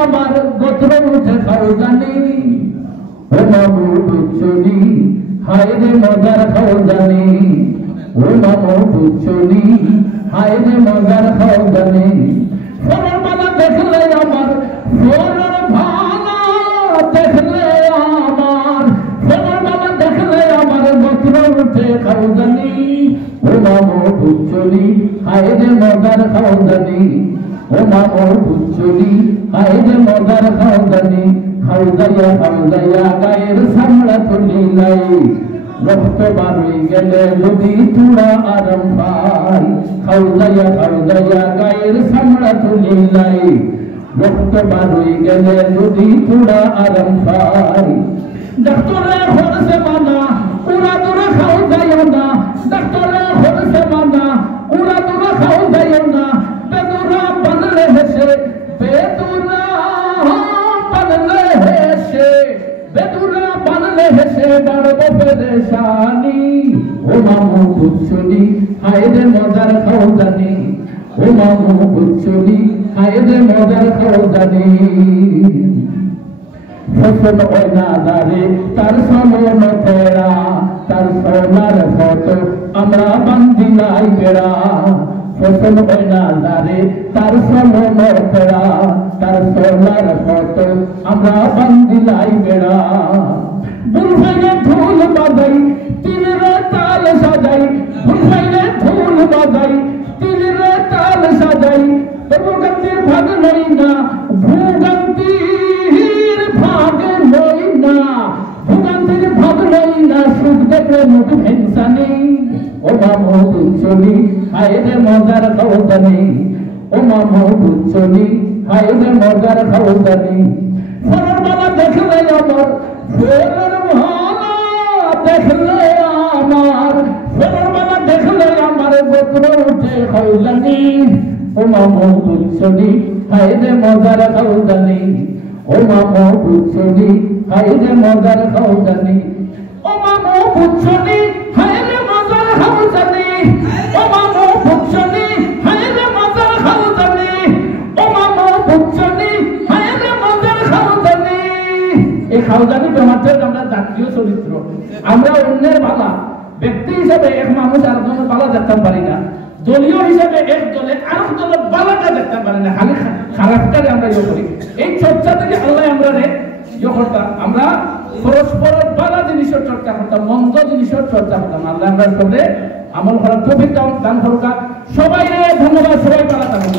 আমার গোত্র উঠে খাও জানি ও মামু বুঝছনি হায় রে মজার খাও জানি ও মামু বুঝছনি হায় রে মজার খাও জানি ফোনের বালা দেখলে আমার ফোনের ভালা দেখলে আমার ফোনের বালা দেখলে আমার গোত্র উঠে খাও জানি ও মামু বুঝছনি হায় রে মজার খাও জানি ও মামু বুঝছনি হায় রে মজার খাও জানি খাও যাইয়া গায়ের সামলা তুলি নাই রক্ত বাড়ি গেলে যদি তুড়া আরাম পাই খাও যাইয়া গায়ের সামলা তুলি নাই রক্ত বাড়ি গেলে যদি তুড়া আরাম পাই ডাক্তারে হরসে মানা উড়া দূরে খাও যাইও না ডাক্তারে হরসে মানা উড়া দূরে খাও যাইও না বেদুরা বানলে হেসে বেদুরা বানলে হেসে বেদুরা বানলে হেসে বাড়বো পেরেশানি ও মামু বুঝছনি হায় রে মজার খাও জানি ও মামু বুঝছনি হায় রে মজার খাও জানি ফসল ওনা দারে তার সমন তেরা তার সোনার ফটো আমরা বান্দিলাই বেড়া ফসল ওনা দারে তার সমন তেরা তার সোনার ফটো আমরা বান্দিলাই বেড়া বুলফাইলে ঢোল বাজাই তিলের তাল সাজাই বুলফাইলে ঢোল বাজাই তিলের তাল সাজাই ভোগান্তির ভাগ লই না ভোগান্তির ভাগ লই না ভোগান্তির ভাগ লই না সুখ দেখলে মুখ ভেনসানি ও মামু বুঝছনি হায় রে মজার খাও জানি ও মামু বুঝছনি হায় রে মজার খাও জানি ফোনের বাবা দেখলে আমার ফোনের ভালা দেখলে আমার ফোনের বাবা দেখলে আমার গোত্র উঠে খাও জানি ও মামু বুঝছনি হায় রে মজার খাও জানি ও মামু বুঝছনি হায় রে মজার খাও জানি ও মামু বুঝছনি হায় রে মজার খাও জানি ও মামু বুঝছনি হায় রে মজার খাও জানি ও মামু বুঝছনি হায় রে মজার খাও জানি এই খাও জানি তোমাদের আমরা জাতীয় চরিত্র আমরা অন্যের বালা ব্যক্তি হিসেবে এক মানুষ আর একজনের বালা দেখতে পারি না দলীয় হিসেবে এক দলে আরেক দলের বালাটা দেখতে পারি না খালি খারাপটাকে আমরা ইয়ে করি এই চর্চা থেকে আল্লাহ আমরা ইয়ে করতাম আমরা পরস্পরের বালা জিনিসের চর্চা করতাম মন্দ জিনিসের চর্চা করতাম আল্লাহ আমরা সবে আমল করার তৌফিক দান করুক সবাই ধন্যবাদ সবাই বালা থাকুন